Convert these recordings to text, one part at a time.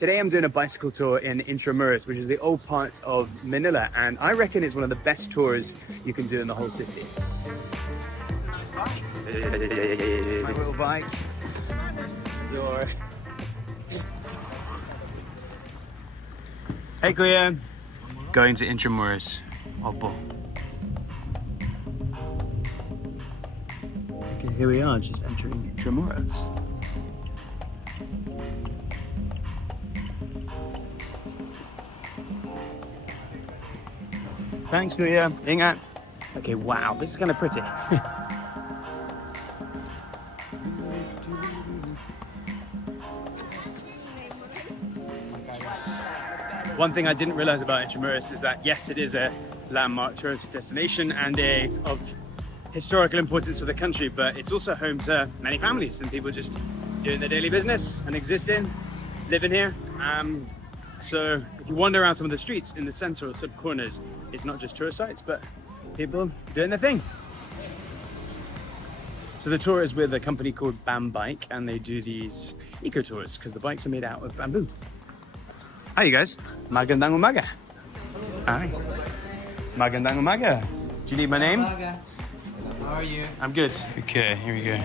Today I'm doing a bicycle tour in Intramuros, which is the old part of Manila, and I reckon it's one of the best tours you can do in the whole city. It's a nice bike. My little bike. Your... Hey Kuya! Going to Intramuros. Opo. Okay, here we are, just entering Intramuros. Thanks, Kuya. Ingat. Okay, wow, this is kind of pretty. One thing I didn't realize about Intramuros is that, yes, it is a landmark tourist destination and of historical importance for the country, but it's also home to many families and people just doing their daily business and existing, living here. So if you wander around some of the streets in the center or sub corners, it's not just tourist sites, but people doing their thing. So the tour is with a company called Bike, and they do these eco tours because the bikes are made out of bamboo. Hi, you guys. Magandang umaga. Hi. Magandang umaga. Do you need my name? How are you? I'm good. Okay, here we go.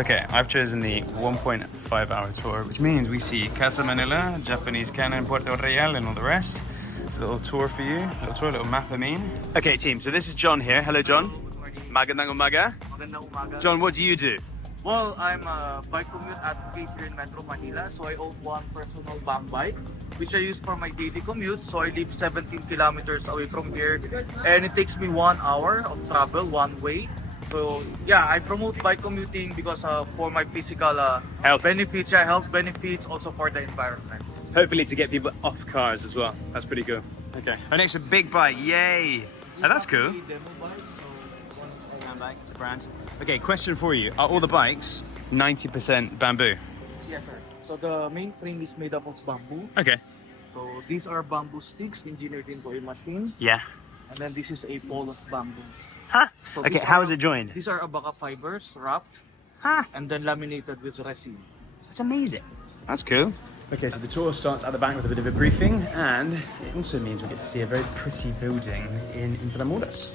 Okay, I've chosen the 1.5 hour tour, which means we see Casa Manila, Japanese Cannon, Puerto Real, and all the rest. It's a little tour for you, little tour, little map I mean. Okay team, so this is John here. Hello John. Magandang umaga. Magandang umaga. John, what do you do? Well, I'm a bike commute advocate here in Metro Manila. So I own one personal bike, which I use for my daily commute. So I live 17 kilometers away from here. And it takes me 1 hour of travel one way. So yeah, I promote bike commuting because for my physical health benefits, health benefits, also for the environment. Hopefully to get people off cars as well. That's pretty cool. Okay. Our next a big bike, yay! Oh, that's cool. Bike, it's a brand. Okay, question for you. Are all the bikes 90% bamboo? Yes, sir. So the main frame is made up of bamboo. Okay. So these are bamboo sticks engineered into a machine. Yeah. And then this is a pole of bamboo. Huh? So okay, how is it joined? These are abaca fibers wrapped and then laminated with resin. That's amazing. That's cool. Okay, so the tour starts at the back with a bit of a briefing, and it also means we get to see a very pretty building in Intramuros.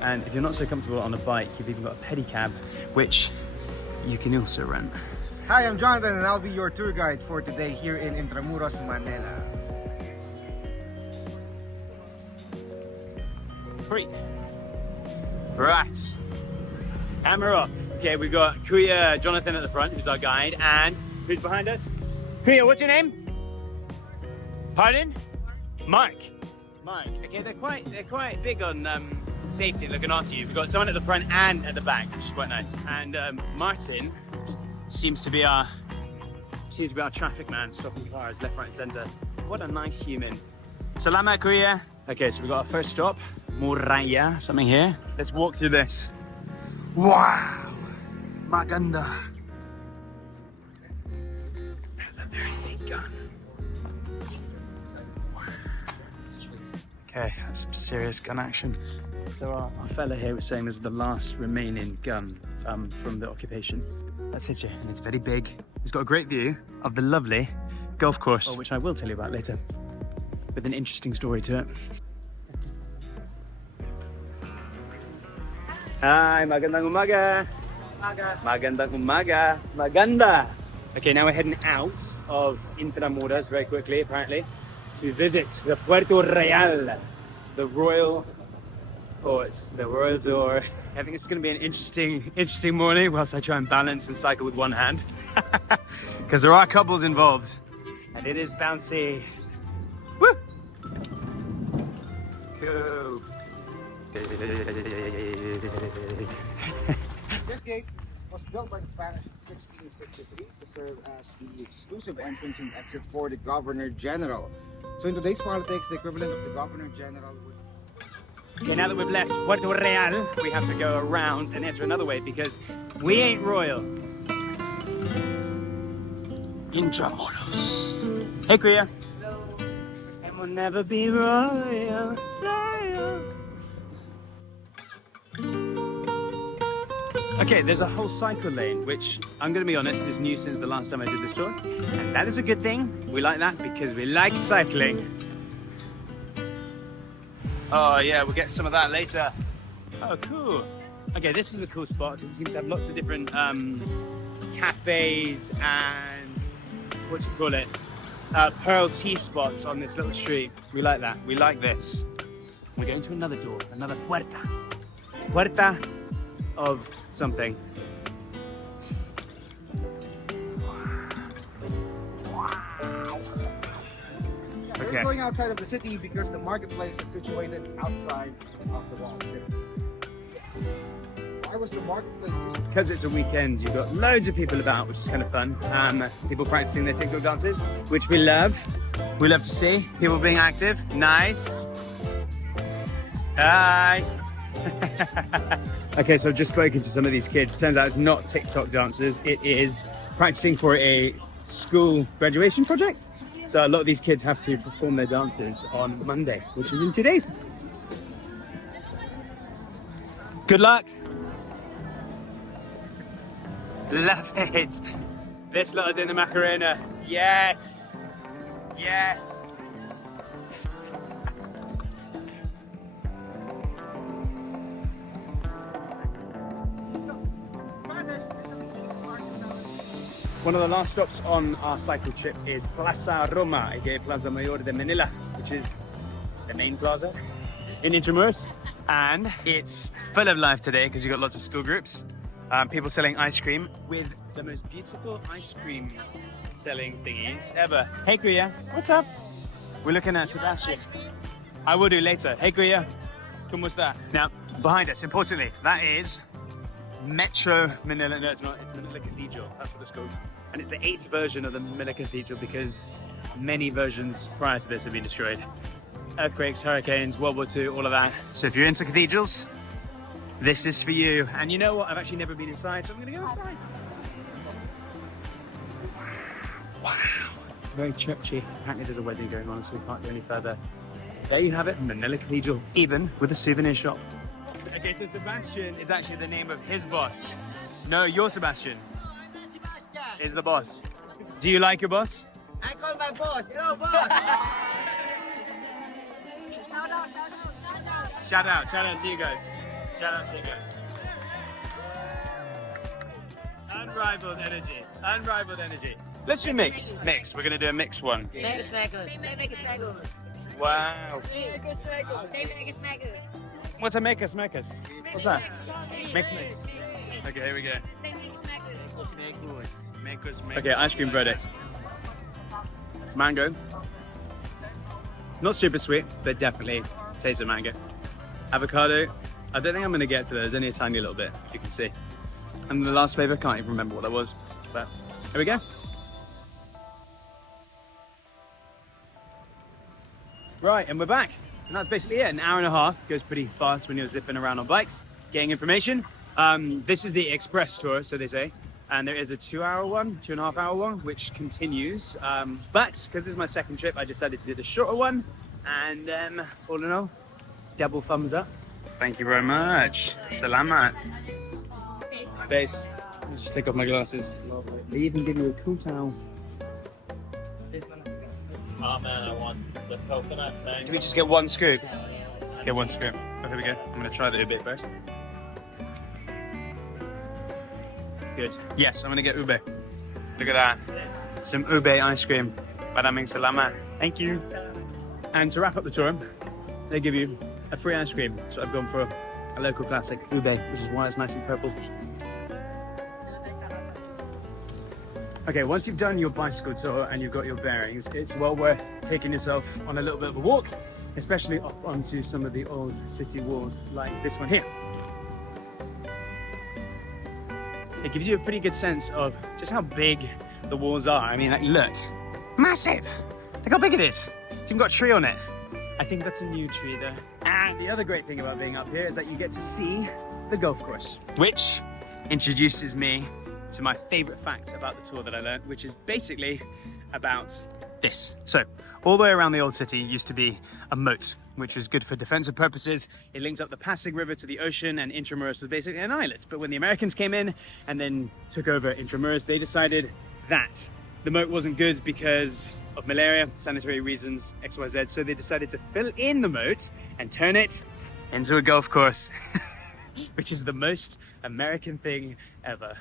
And if you're not so comfortable on a bike, you've even got a pedicab, which you can also rent. Hi, I'm Jonathan, and I'll be your tour guide for today here in Intramuros, Manila. Free. Right. Camera off. Okay, we've got Kuya Jonathan at the front, who's our guide, and who's behind us? Kuya, what's your name? Pardon? Mark. Mark. Okay, they're quite big on safety and looking after you. We've got someone at the front and at the back, which is quite nice. And Martin seems to be our traffic man, stopping cars left, right, and center. What a nice human. Salamat, Kuya. Okay, so we've got our first stop, Muraya, something here. Let's walk through this. Wow, maganda. That's a very big gun. Okay, that's some serious gun action. So our fella here was saying this is the last remaining gun from the occupation. That's it, and it's very big. It's got a great view of the lovely golf course, which I will tell you about later, with an interesting story to it. Hi, magandang umaga. Magandang umaga. Maganda. Okay, now we're heading out of Intramuros very quickly, apparently, to visit the Puerto Real, the royal port, the royal door. I think it's going to be an interesting morning whilst I try and balance and cycle with one hand. Because there are couples involved, and it is bouncy. Woo! Go. This gate was built by the Spanish in 1663 to serve as the exclusive entrance and exit for the Governor General. So in today's politics, the equivalent of the Governor General would... Okay, now that we've left Puerto Real, we have to go around and enter another way because we ain't royal. Intramuros. Hey, Kuya. Hello. And we'll never be royal. Royal. Okay, there's a whole cycle lane, which I'm going to be honest is new since the last time I did this tour. And that is a good thing. We like that because we like cycling. Oh yeah, we'll get some of that later. Oh, cool. Okay, this is a cool spot because it seems to have lots of different cafes and what do you call it? Pearl tea spots on this little street. We like that. We like this. We're going to another door, another puerta. Puerta of something. We're going outside of the city because the marketplace is situated outside of the walled city. Why was the marketplace? Because it's a weekend, you've got loads of people about, which is kind of fun. People practicing their TikTok dances, which we love. We love to see people being active. Nice. Hi. Okay, so I've just spoken to some of these kids. Turns out it's not TikTok dancers. It is practicing for a school graduation project. So a lot of these kids have to perform their dances on Monday, which is in 2 days. Good luck. Love it. This lot are doing the Macarena. Yes. Yes. One of the last stops on our cycle trip is Plaza Roma, aka Plaza Mayor de Manila, which is the main plaza in Intramuros. And it's full of life today because you've got lots of school groups. People selling ice cream with the most beautiful ice cream selling thingies ever. Hey Kuya, what's up? We're looking at Sebastian. I will do later. Hey Kuya, kumusta? Now, behind us, importantly, that is Metro Manila. No, it's not. It's Manila Cathedral. That's what it's called. And it's the 8th version of the Manila Cathedral because many versions prior to this have been destroyed. Earthquakes, hurricanes, World War II, all of that. So if you're into cathedrals, this is for you. And you know what? I've actually never been inside, so I'm gonna go inside. Wow. Very churchy. Apparently there's a wedding going on, so we can't go any further. There you have it, Manila Cathedral, even with a souvenir shop. Okay, so Sebastian is actually the name of his boss. No, you're Sebastian. Is the boss. Do you like your boss? I call my boss. Hello, boss. Shout out to you guys. Shout out to you guys. Unrivaled energy. Unrivaled energy. Let's do mix. Mix. We're gonna do a mix one. Megas Magos. Say Megas Magos. Wow. Megas Magos. Say Megas Magos. What's a Megas? What's that? Mix. Okay, here we go. Say Megas Magos. Okay, ice cream verdict. Mango. Not super sweet, but definitely tastes of mango. Avocado. I don't think I'm going to get to those, only a tiny little bit, you can see. And the last flavour, can't even remember what that was. But here we go. Right, and we're back. And that's basically it. An hour and a half. Goes pretty fast when you're zipping around on bikes, getting information. This is the express tour, so they say. And there is a 2-hour one, 2.5-hour one, which continues. But because this is my second trip, I decided to do the shorter one. And all in all, double thumbs up. Thank you very much. Salamat. Face. I'll just take off my glasses. They even give you a cool towel. Oh man, I want the coconut thing. Do we just get one scoop? Get one scoop. Oh, here we go. I'm going to try the ube first. Good. Yes, I'm going to get ube. Look at that. Some ube ice cream. Maraming salamat. Thank you. And to wrap up the tour, they give you a free ice cream. So I've gone for a local classic, ube, which is why it's nice and purple. Okay, once you've done your bicycle tour and you've got your bearings, it's well worth taking yourself on a little bit of a walk, especially up onto some of the old city walls like this one here. It gives you a pretty good sense of just how big the walls are. I mean, like, look, massive. Look how big it is. It's even got a tree on it. I think that's a new tree there. And the other great thing about being up here is that you get to see the golf course, which introduces me to my favorite fact about the tour that I learned, which is basically about this. So all the way around the old city used to be a moat, which was good for defensive purposes. It links up the Pasig River to the ocean, and Intramuros was basically an island. But when the Americans came in and then took over Intramuros, they decided that the moat wasn't good because of malaria, sanitary reasons, XYZ. So they decided to fill in the moat and turn it into a golf course, which is the most American thing ever.